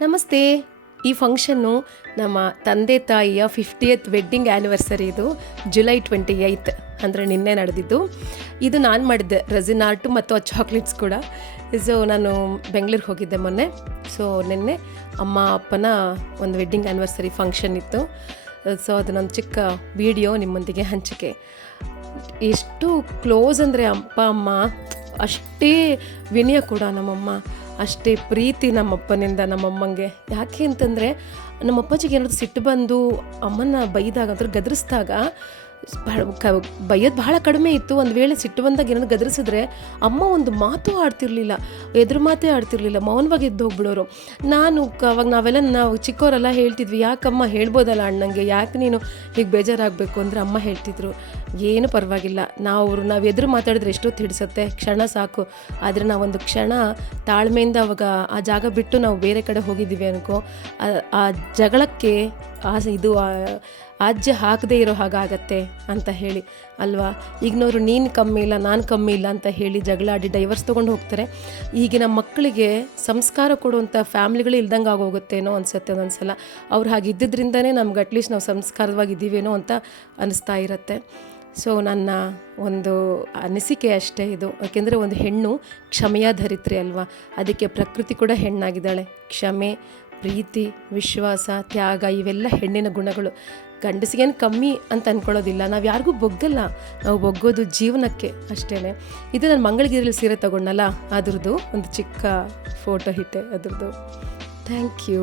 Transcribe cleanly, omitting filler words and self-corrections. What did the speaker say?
ನಮಸ್ತೆ. ಈ ಫಂಕ್ಷನ್ನು ನಮ್ಮ ತಂದೆ ತಾಯಿಯ 50th ವೆಡ್ಡಿಂಗ್ ಆ್ಯನಿವರ್ಸರಿ. ಇದು ಜುಲೈ 28 ಅಂದರೆ ನಿನ್ನೆ ನಡೆದಿದ್ದು. ಇದು ನಾನು ಮಾಡಿದ್ದೆ, ರೆಸಿನ್ ಆರ್ಟು ಮತ್ತು ಆ ಚಾಕ್ಲೇಟ್ಸ್ ಕೂಡ. ಸೊ ನಾನು ಬೆಂಗಳೂರಿಗೆ ಹೋಗಿದ್ದೆ ಮೊನ್ನೆ. ಸೊ ನಿನ್ನೆ ಅಮ್ಮ ಅಪ್ಪನ ಒಂದು ವೆಡ್ಡಿಂಗ್ ಆ್ಯನಿವರ್ಸರಿ ಫಂಕ್ಷನ್ ಇತ್ತು. ಸೊ ಅದನ್ನೊಂದು ಚಿಕ್ಕ ವಿಡಿಯೋ ನಿಮ್ಮೊಂದಿಗೆ ಹಂಚಿಕೆ. ಎಷ್ಟು ಕ್ಲೋಸ್ ಅಂದರೆ ಅಪ್ಪ ಅಮ್ಮ, ಅಷ್ಟೇ ವಿನಯ ಕೂಡ ನಮ್ಮಮ್ಮ, ಅಷ್ಟೇ ಪ್ರೀತಿ ನಮ್ಮಪ್ಪನಿಂದ ನಮ್ಮಮ್ಮಂಗೆ. ಯಾಕೆ ಅಂತಂದರೆ ನಮ್ಮಪ್ಪಾಜಿಗೆ ಏನಾದರೂ ಸಿಟ್ಟು ಬಂದು ಅಮ್ಮನ ಬೈದಾಗ ಅಂದ್ರೆ ಗದರಿಸಿದಾಗ ಬೈಯೋದು ಬಹಳ ಕಡಿಮೆ ಇತ್ತು. ಒಂದು ವೇಳೆ ಸಿಟ್ಟು ಬಂದಾಗ ಏನಾದ್ರು ಗದರಿಸಿದ್ರೆ ಅಮ್ಮ ಒಂದು ಮಾತು ಆಡ್ತಿರ್ಲಿಲ್ಲ, ಎದುರು ಮಾತೇ ಆಡ್ತಿರ್ಲಿಲ್ಲ, ಮೌನವಾಗಿ ಎದ್ದು ಹೋಗ್ಬಿಡೋರು. ಅವಾಗ ನಾವು ಚಿಕ್ಕವರೆಲ್ಲ ಹೇಳ್ತಿದ್ವಿ, ಯಾಕಮ್ಮ ಹೇಳ್ಬೋದಲ್ಲ ಅಣ್ಣಂಗೆ, ಯಾಕೆ ನೀನು ಹೀಗೆ ಬೇಜಾರಾಗಬೇಕು ಅಂದರೆ ಅಮ್ಮ ಹೇಳ್ತಿದ್ರು, ಏನು ಪರವಾಗಿಲ್ಲ, ನಾವು ಎದುರು ಮಾತಾಡಿದ್ರೆ ಎಷ್ಟೊತ್ತು ಹಿಡಿಸುತ್ತೆ, ಕ್ಷಣ ಸಾಕು. ಆದರೆ ನಾವೊಂದು ಕ್ಷಣ ತಾಳ್ಮೆಯಿಂದ ಅವಾಗ ಆ ಜಾಗ ಬಿಟ್ಟು ನಾವು ಬೇರೆ ಕಡೆ ಹೋಗಿದ್ದೀವಿ ಅನ್ಕೋ, ಆ ಜಗಳಕ್ಕೆ ಆಜ್ಯ ಹಾಕದೇ ಇರೋ ಹಾಗಾಗತ್ತೆ ಅಂತ ಹೇಳಿ ಅಲ್ವಾ. ಈಗಿನವರು ನೀನು ಕಮ್ಮಿ ಇಲ್ಲ, ನಾನು ಕಮ್ಮಿ ಇಲ್ಲ ಅಂತ ಹೇಳಿ ಜಗಳಾಡಿ ಡೈವರ್ಸ್ ತೊಗೊಂಡು ಹೋಗ್ತಾರೆ. ಈಗಿನ ಮಕ್ಕಳಿಗೆ ಸಂಸ್ಕಾರ ಕೊಡುವಂಥ ಫ್ಯಾಮ್ಲಿಗಳೇ ಇಲ್ದಂಗೆ ಆಗೋಗುತ್ತೇನೋ ಅನಿಸುತ್ತೆ ಒಂದೊಂದ್ಸಲ. ಅವ್ರು ಹಾಗೆ ಇದ್ದಿದ್ದರಿಂದನೇ ನಮ್ಗೆ ಅಟ್ಲೀಸ್ಟ್ ನಾವು ಸಂಸ್ಕಾರವಾಗಿದ್ದೀವೇನೋ ಅಂತ ಅನಿಸ್ತಾ ಇರುತ್ತೆ. ಸೊ ನನ್ನ ಒಂದು ಅನಿಸಿಕೆ ಅಷ್ಟೇ ಇದು. ಯಾಕೆಂದರೆ ಒಂದು ಹೆಣ್ಣು ಕ್ಷಮೆಯ ಧರಿತ್ರಿ ಅಲ್ವಾ, ಅದಕ್ಕೆ ಪ್ರಕೃತಿ ಕೂಡ ಹೆಣ್ಣಾಗಿದ್ದಾಳೆ. ಕ್ಷಮೆ, ಪ್ರೀತಿ, ವಿಶ್ವಾಸ, ತ್ಯಾಗ ಇವೆಲ್ಲ ಹೆಣ್ಣಿನ ಗುಣಗಳು. ಗಂಡಸಿಗೇನು ಕಮ್ಮಿ ಅಂತ ಅಂದ್ಕೊಳ್ಳೋದಿಲ್ಲ, ನಾವು ಯಾರಿಗೂ ಬೊಗ್ಗಲ್ಲ, ನಾವು ಬೊಗ್ಗೋದು ಜೀವನಕ್ಕೆ ಅಷ್ಟೇ. ಇದು ನಾನು ಮಂಗಳಗಿರಿಯಲ್ಲಿ ಸೀರೆ ತಗೊಂಡಲ್ಲ, ಅದ್ರದ್ದು ಒಂದು ಚಿಕ್ಕ ಫೋಟೋ ಇಟ್ಟೆ ಅದ್ರದ್ದು. Thank you.